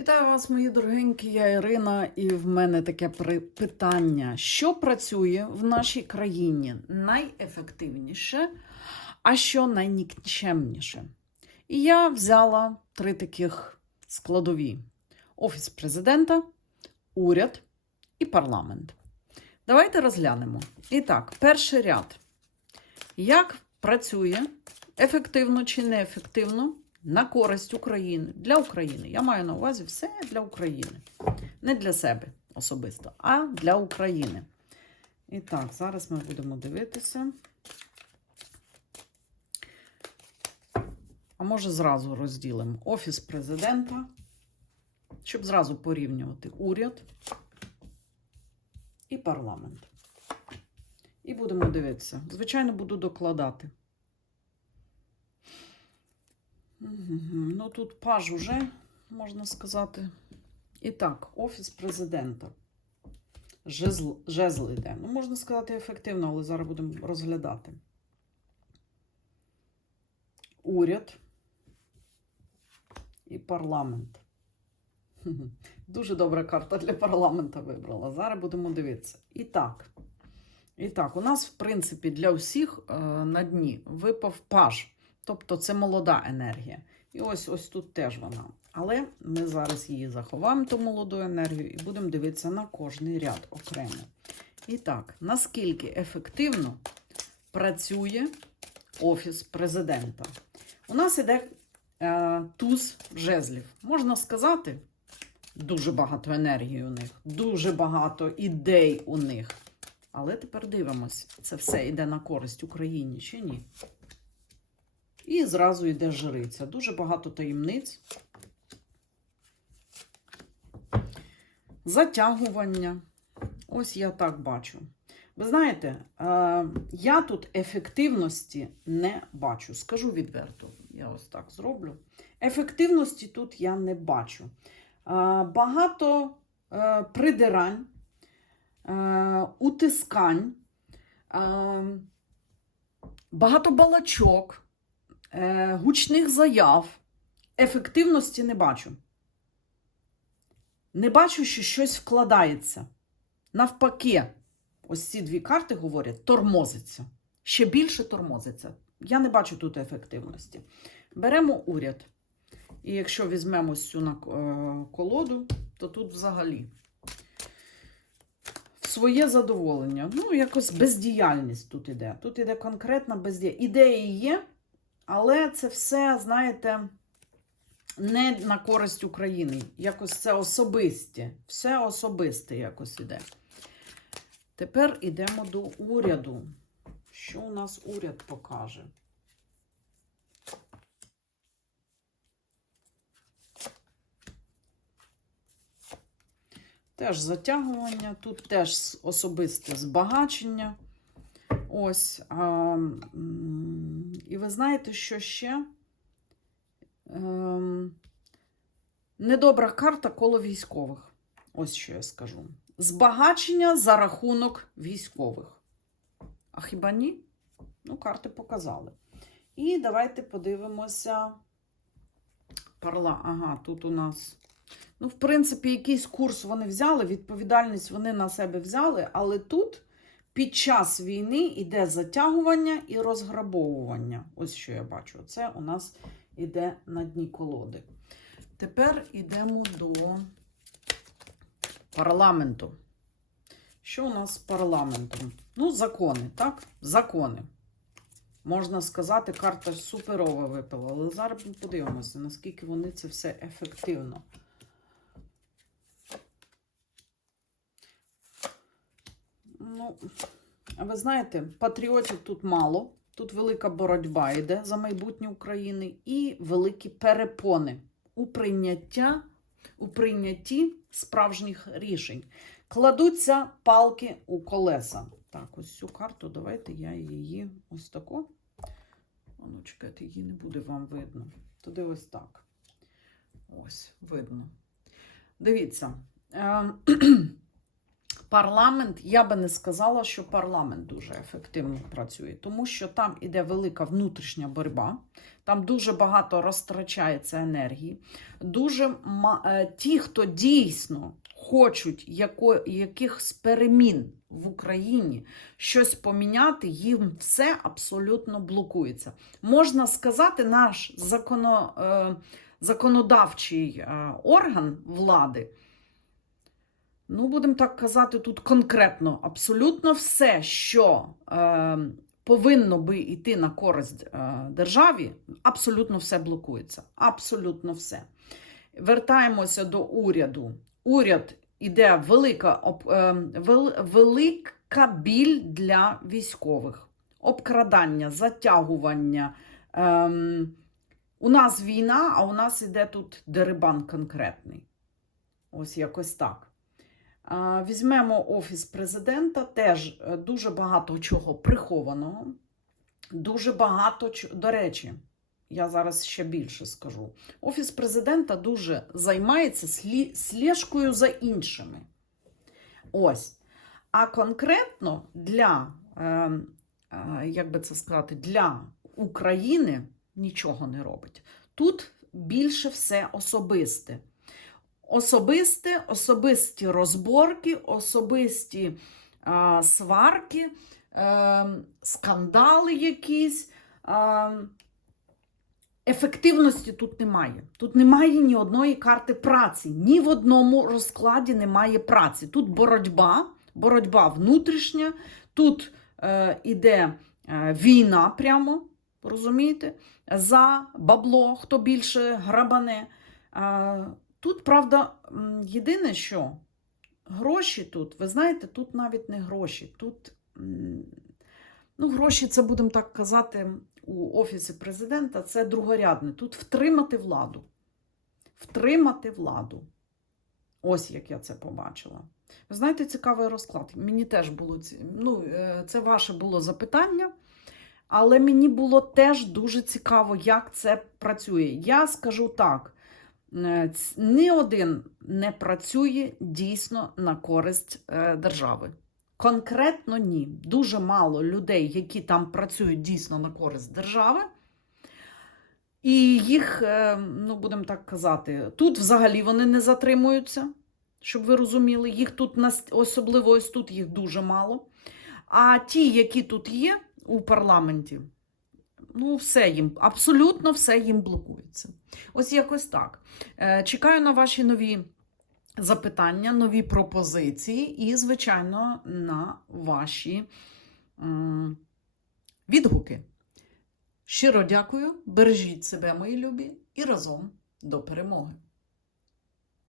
Вітаю вас, мої дорогенькі, я Ірина, і в мене таке питання: що працює в нашій країні найефективніше, а що найнікчемніше? І я взяла три таких складові: Офіс президента, уряд і парламент. Давайте розглянемо. І так, перший ряд. Як працює ефективно чи неефективно на користь України для України? Я маю на увазі все для України. Не для себе особисто, а для України. І так, зараз ми будемо дивитися. А може, зразу розділимо Офіс президента, щоб зразу порівнювати уряд і парламент. І будемо дивитися. Звичайно, буду докладати. Ну, тут паж уже, можна сказати. І так, Офіс президента. Жезл, жезл йде. Ну, можна сказати, ефективно, але зараз будемо розглядати. Уряд і парламент. Дуже добра карта для парламента вибрала. Зараз будемо дивитися. І так. І так, у нас, в принципі, для всіх е, на дні випав паж. Тобто це молода енергія. І ось ось тут теж вона. Але ми зараз її заховаємо, ту молоду енергію, і будемо дивитися на кожний ряд окремо. І так, наскільки ефективно працює Офіс президента? У нас іде е, туз жезлів. Можна сказати, дуже багато енергії у них, дуже багато ідей у них. Але тепер дивимось, це все йде на користь Україні чи ні? І зразу йде жриця. Дуже багато таємниць. Затягування. Ось я так бачу. Ви знаєте, е, я тут ефективності не бачу. Скажу відверто, я ось так зроблю. Ефективності тут я не бачу. Е, Багато е, придирань, утискань, багато балачок гучних заяв, ефективності не бачу. Не бачу, що щось вкладається. Навпаки, ось ці дві карти говорять, тормозиться. Ще більше тормозиться. Я не бачу тут ефективності. Беремо уряд. І якщо візьмемо цю на е, колоду, то тут взагалі своє задоволення. Ну, якось бездіяльність тут іде. Тут іде конкретна бездіяльність. Ідеї є, але це все, знаєте, не на користь України. Якось це особисті. Все особисте якось іде. Тепер йдемо до уряду. Що у нас уряд покаже? Теж затягування, тут теж особисте збагачення. Ось. А, і ви знаєте, що ще? Ем, недобра карта коло військових. Ось що я скажу. Збагачення за рахунок військових. А хіба ні? Ну, карти показали. І давайте подивимося. Парла. Ага, тут у нас. Ну, в принципі, якийсь курс вони взяли, відповідальність вони на себе взяли, але тут під час війни йде затягування і розграбовування. Ось що я бачу. Це у нас іде на дні колоди. Тепер йдемо до парламенту. Що у нас з парламентом? Ну, закони, так? Закони. Можна сказати, карта суперова випала, але зараз подивимося, наскільки вони це все ефективно. Ви знаєте, патріотів тут мало. Тут велика боротьба йде за майбутнє України і великі перепони у прийняття, у прийнятті справжніх рішень. Кладуться палки у колеса. Так, ось цю карту, давайте я її ось тако. А Ну, чекайте, її не буде вам видно. Туди ось так. Ось, видно. Дивіться. Парламент, я би не сказала, що парламент дуже ефективно працює, тому що там іде велика внутрішня боротьба, там дуже багато розтрачається енергії. Дуже е, ті, хто дійсно хочуть яко, якихось перемін в Україні, щось поміняти, їм все абсолютно блокується. Можна сказати, наш законо, е, законодавчий е, орган влади. Ну, будемо так казати, тут конкретно абсолютно все, що е, повинно би йти на користь е, державі, абсолютно все блокується. Абсолютно все. Вертаємося до уряду. Уряд іде велика, е, велика біль для військових. Обкрадання, затягування. Ем, у нас війна, а у нас іде тут дерибан конкретний. Ось якось так. Візьмемо Офіс президента, теж е, дуже багато чого прихованого. Дуже багато, до речі, я зараз ще більше скажу. Офіс президента дуже займається слі... слежкою за іншими. Ось. А конкретно для, е, е, як би це сказати, для України нічого не робить. Тут більше все особисте. Особисте, особисті розборки, особисті е, сварки, е, скандали якісь. Е, ефективності тут немає. Тут немає ні одної карти праці, ні в одному розкладі немає праці. Тут боротьба, боротьба внутрішня, тут е, іде е, війна прямо, розумієте, за бабло, хто більше грабане. Е, тут, правда, єдине, що гроші тут, ви знаєте, тут навіть не гроші. Тут ну, гроші, це будемо так казати, у Офісі президента це другорядне. Тут втримати владу. Втримати владу. Ось як я це побачила. Ви знаєте, цікавий розклад. Мені теж було ці... ну, е, це ваше було запитання, але мені було теж дуже цікаво, як це працює. Я скажу так: ні один не працює дійсно на користь е, держави. Конкретно ні. Дуже мало людей, які там працюють дійсно на користь держави. І їх, е, ну будемо так казати, тут взагалі вони не затримуються, щоб ви розуміли. Їх тут особливо ось тут їх дуже мало. А ті, які тут є у парламенті, ну, все їм, абсолютно все їм блокується. Ось якось так. Е, Чекаю на ваші нові запитання, нові пропозиції і, звичайно, на ваші відгуки. Щиро дякую, бережіть себе, мої любі, і разом до перемоги!